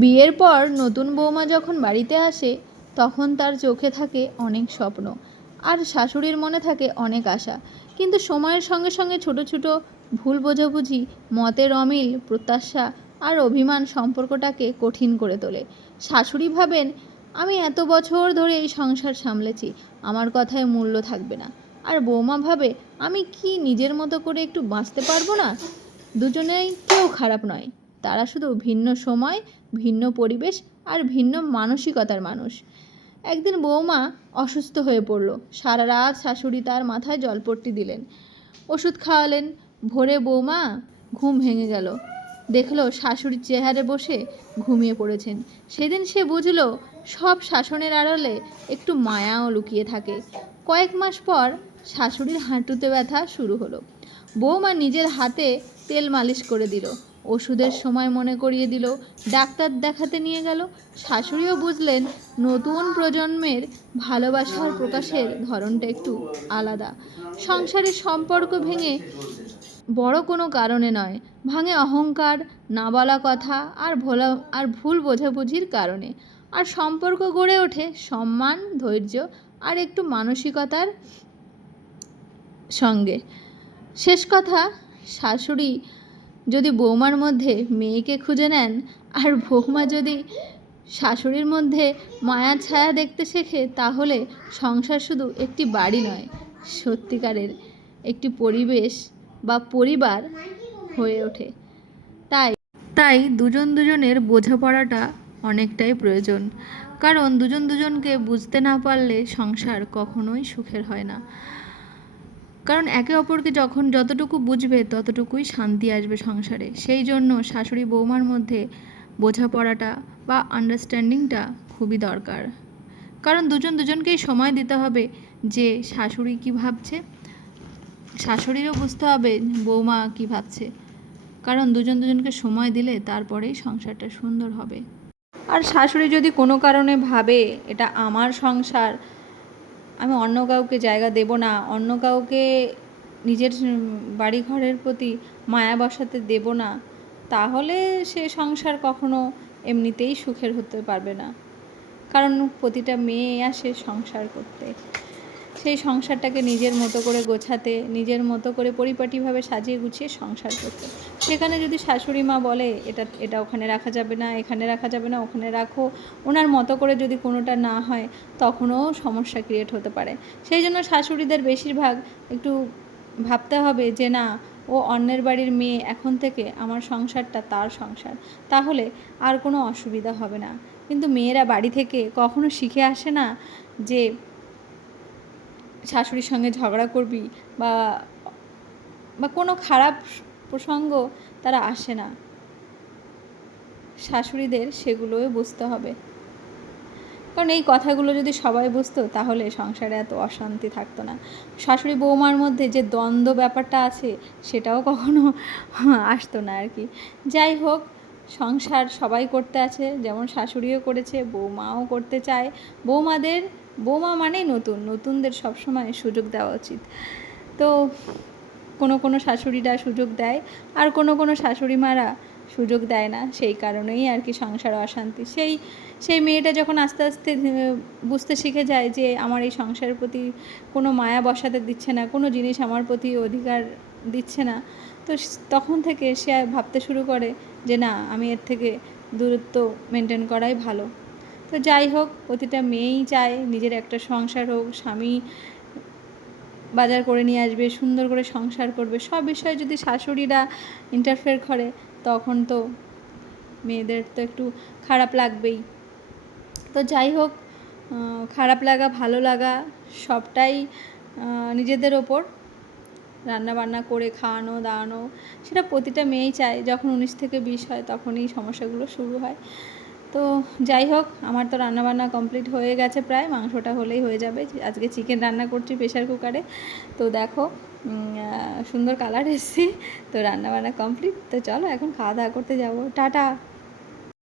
বিয়ের পর নতুন বৌমা যখন বাড়িতে আসে তখন তার চোখে থাকে অনেক স্বপ্ন আর শাশুড়ির মনে থাকে অনেক আশা। কিন্তু সময়ের সঙ্গে সঙ্গে ছোট ছোট ভুল বোঝাবুঝি, মতের অমিল, প্রত্যাশা আর অভিমান সম্পর্কটাকে কঠিন করে তোলে। শাশুড়ি ভাবেন, আমি এত বছর ধরে এই সংসার সামলেছি, আমার কথায় মূল্য থাকবে না। আর বৌমা ভাবে, আমি কি নিজের মতো করে একটু বাঁচতে পারবো না? দুজনেই কেউ খারাপ নয়, তারা শুধু ভিন্ন সময়, ভিন্ন পরিবেশ আর ভিন্ন মানসিকতার মানুষ। একদিন বৌমা অসুস্থ হয়ে পড়ল। সারা রাত শাশুড়ি তার মাথায় জলপট্টি দিলেন, ওষুধ খাওয়ালেন। ভোরে বৌমা ঘুম ভেঙে গেল, দেখলো শাশুড়ির চেহারে বসে ঘুমিয়ে পড়েছেন। সেদিন সে বুঝল, সব শাসনের আড়ালে একটু মায়াও লুকিয়ে থাকে। কয়েক মাস পর শাশুড়ির হাঁটুতে ব্যথা শুরু হলো। বৌমা নিজের হাতে তেল মালিশ করে দিল, ওষুধের সময় মনে করিয়ে দিল, ডাক্তার দেখাতে নিয়ে গেল। শাশুড়িও বুঝলেন, নতুন প্রজন্মের ভালোবাসার প্রকাশের ধরনটা একটু আলাদা। সংসারের সম্পর্ক ভেঙে বড় কোনো কারণে নয়, ভাঙে অহংকার, না বলা কথা আর ভুল বোঝাবুঝির কারণে। আর সম্পর্ক গড়ে ওঠে সম্মান, ধৈর্য আর একটু মানসিকতার সঙ্গে। শেষ কথা, শাশুড়ি যদি বৌমার মধ্যে মেয়েকে খুঁজে নেন, আর বৌমা যদি শাশুড়ির মধ্যে মায়া ছায়া দেখতে শেখে, তাহলে সংসার শুধু একটি বাড়ি নয়, সত্যিকারের একটি পরিবেশ বা পরিবার হয়ে ওঠে। তাই দুজন দুজনের বোঝাপড়াটা অনেকটাই প্রয়োজন। কারণ দুজন দুজনকে বুঝতে না পারলে সংসার কখনোই সুখের হয় না। কারণ একে অপরকে যখন যতটুকু বুঝবে ততটুকুই শান্তি আসবে সংসারে। সেই জন্য শাশুড়ি বৌমার মধ্যে বোঝাপড়াটা বা আন্ডারস্ট্যান্ডিংটা খুবই দরকার। কারণ দুজন দুজনকেই সময় দিতে হবে, যে শাশুড়ি কী ভাবছে, শাশুড়িরও বুঝতে হবে বৌমা কী ভাবছে। কারণ দুজন দুজনকে সময় দিলে তারপরেই সংসারটা সুন্দর হবে। আর শাশুড়ি যদি কোনো কারণে ভাবে, এটা আমার সংসার, আমি অন্য কাউকে জায়গা দেব না, অন্য কাউকে নিজের বাড়িঘরের প্রতি মায়া বসাতে দেব না, তাহলে সে সংসার কখনো এমনিতেই সুখের হতে পারবে না। কারণ প্রতিটা মেয়ে আসে সংসার করতে, সেই সংসারটাকে নিজের মতো করে গোছাতে, নিজের মতো করে পরিপাটিভাবে সাজিয়ে গুছিয়ে সংসার করতে। সেখানে যদি শাশুড়ি মা বলে এটা ওখানে রাখা যাবে না, এখানে রাখা যাবে না, ওখানে রাখো, ওনার মতো করে যদি কোনোটা না হয়, তখনও সমস্যা ক্রিয়েট হতে পারে। সেই জন্য শাশুড়িদের বেশিরভাগ একটু ভাবতে হবে যে না, ও অন্যের বাড়ির মেয়ে, এখন থেকে আমার সংসারটা তার সংসার, তাহলে আর কোনো অসুবিধা হবে না। কিন্তু মেয়েরা বাড়ি থেকে কখনো শিখে আসে না যে শাশুড়ির সঙ্গে ঝগড়া করবি বা কোনো খারাপ প্রসঙ্গ তারা আসে না। শাশুড়িদের সেগুলোও বুঝতে হবে। কারণ এই কথাগুলো যদি সবাই বুঝতো, তাহলে সংসারে এত অশান্তি থাকতো না। শাশুড়ি বৌমার মধ্যে যে দ্বন্দ্ব ব্যাপারটা আছে, সেটাও কখনো আসতো না আর কি। যাই হোক, সংসার সবাই করতে আছে, যেমন শাশুড়িও করেছে, বৌমাও করতে চায়। বৌমা মানেই নতুনদের সবসময় সুযোগ দেওয়া উচিত। তো কোনো শাশুড়িরা সুযোগ দেয়, আর কোনো শাশুড়ি মারা সুযোগ দেয় না। সেই কারণেই আর কি সংসার অশান্তি। সেই মেয়েটা যখন আস্তে আস্তে বুঝতে শিখে যায় যে আমার এই সংসারের প্রতি কোনো মায়া বসাতে দিচ্ছে না, কোনো জিনিস আমার প্রতি অধিকার দিচ্ছে না, তো তখন থেকে সে ভাবতে শুরু করে যে না, আমি এর থেকে দূরত্ব মেনটেন করাই ভালো। তো যাই হোক, প্রতিটা মেয়েই চায় নিজের একটা সংসার হোক, স্বামী বাজার করে নিয়ে আসবে, সুন্দর করে সংসার করবে। সব বিষয়ে যদি শাশুড়িরা ইন্টারফেয়ার করে, তখন তো মেয়েদের তো একটু খারাপ লাগবেই। তো যাই হোক, খারাপ লাগা ভালো লাগা সবটাই নিজেদের ওপর। রান্নাবান্না করে খাওয়ানো দাওয়ানো, সেটা প্রতিটা মেয়েই চায়। যখন 19 থেকে 20 হয়, তখনই সমস্যাগুলো শুরু হয়। তো যাই হোক, আমার তো রান্নাবান্না কমপ্লিট হয়ে গেছে প্রায়, মাংসটা হলেই হয়ে যাবে। আজকে চিকেন রান্না করছি প্রেশার কুকারে। তো দেখো, সুন্দর কালার এসেছে। তো রান্নাবান্না কমপ্লিট। তো চলো এখন খাওয়া দাওয়া করতে যাবো। টাটা।